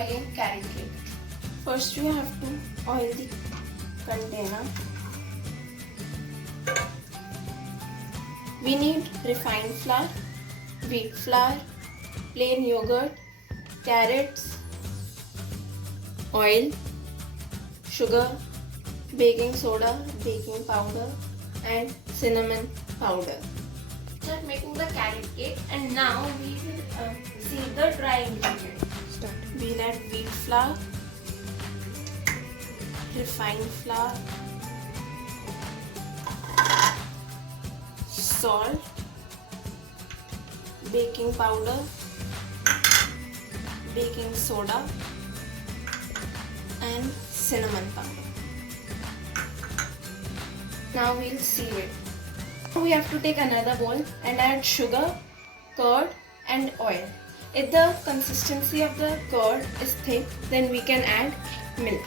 making carrot cake. First we have to oil the container. We need refined flour, wheat flour, plain yogurt, carrots, oil, sugar, baking soda, baking powder and cinnamon powder. Start making the carrot cake, and now we will see the dry ingredients. We'll add wheat flour, refined flour, salt, baking powder, baking soda and cinnamon powder. Now we'll sieve it. We have to take another bowl and add sugar, curd and oil. If the consistency of the curd is thick, then we can add milk.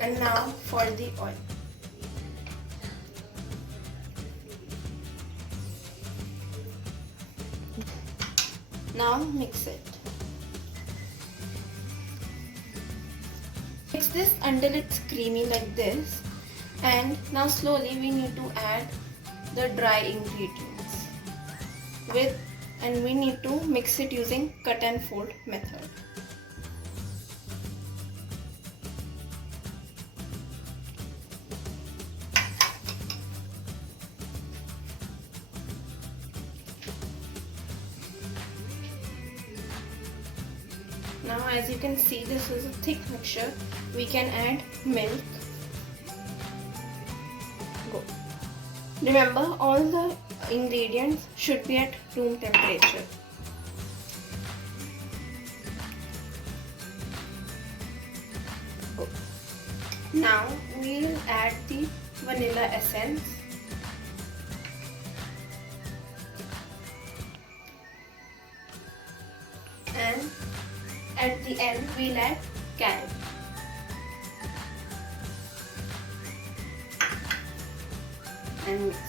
And now for the oil. Now mix it. Mix this until it's creamy like this, and now slowly we need to add the dry ingredients and we need to mix it using cut and fold method. Now as you can see, this is a thick mixture. We can add milk. Go. Remember, all the ingredients should be at room temperature. Go. Now we'll add the vanilla essence. And at the end, we'll add carrot. And mix it.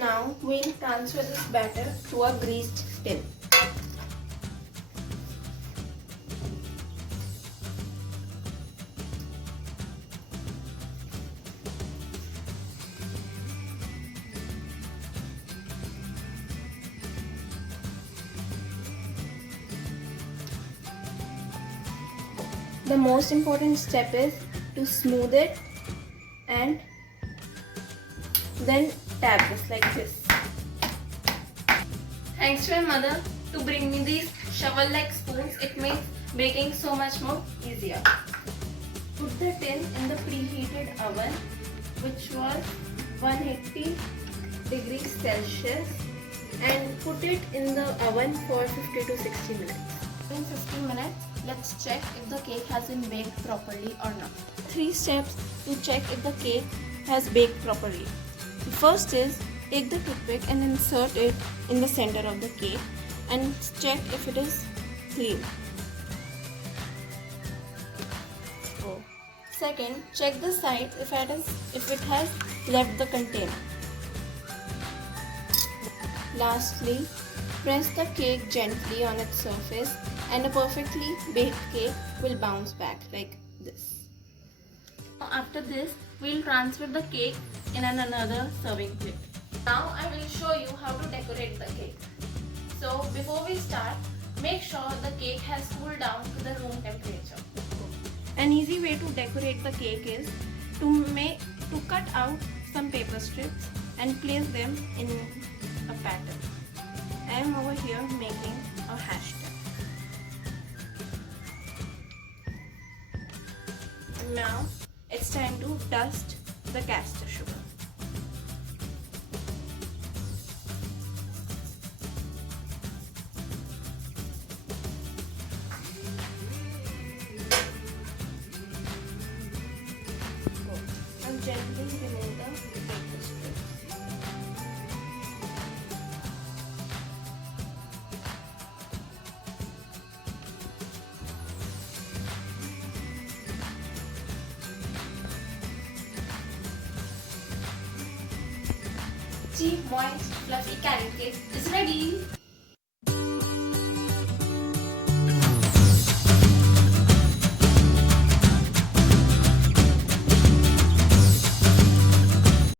Now we'll transfer this batter to a greased tin. The most important step is to smooth it and then tap this like this. Thanks to my mother to bring me these shovel-like spoons. It makes baking so much more easier. Put the tin in the preheated oven, which was 180 degrees Celsius, and put it in the oven for 50 to 60 minutes. In 15 minutes, let's check if the cake has been baked properly or not. 3 steps to check if the cake has baked properly. The first is, take the toothpick and insert it in the center of the cake and check if it is clean. Second, check the sides if it has left the container. Lastly, press the cake gently on its surface and a perfectly baked cake will bounce back like this. After this, we will transfer the cake in another serving plate. Now I will show you how to decorate the cake. So before we start, make sure the cake has cooled down to the room temperature. An easy way to decorate the cake is to cut out some paper strips and place them in a pattern. I am over here making a hashtag. Now it's time to dust the caster sugar. And gently remove the paper strips. tasty, moist, fluffy carrot cake is ready.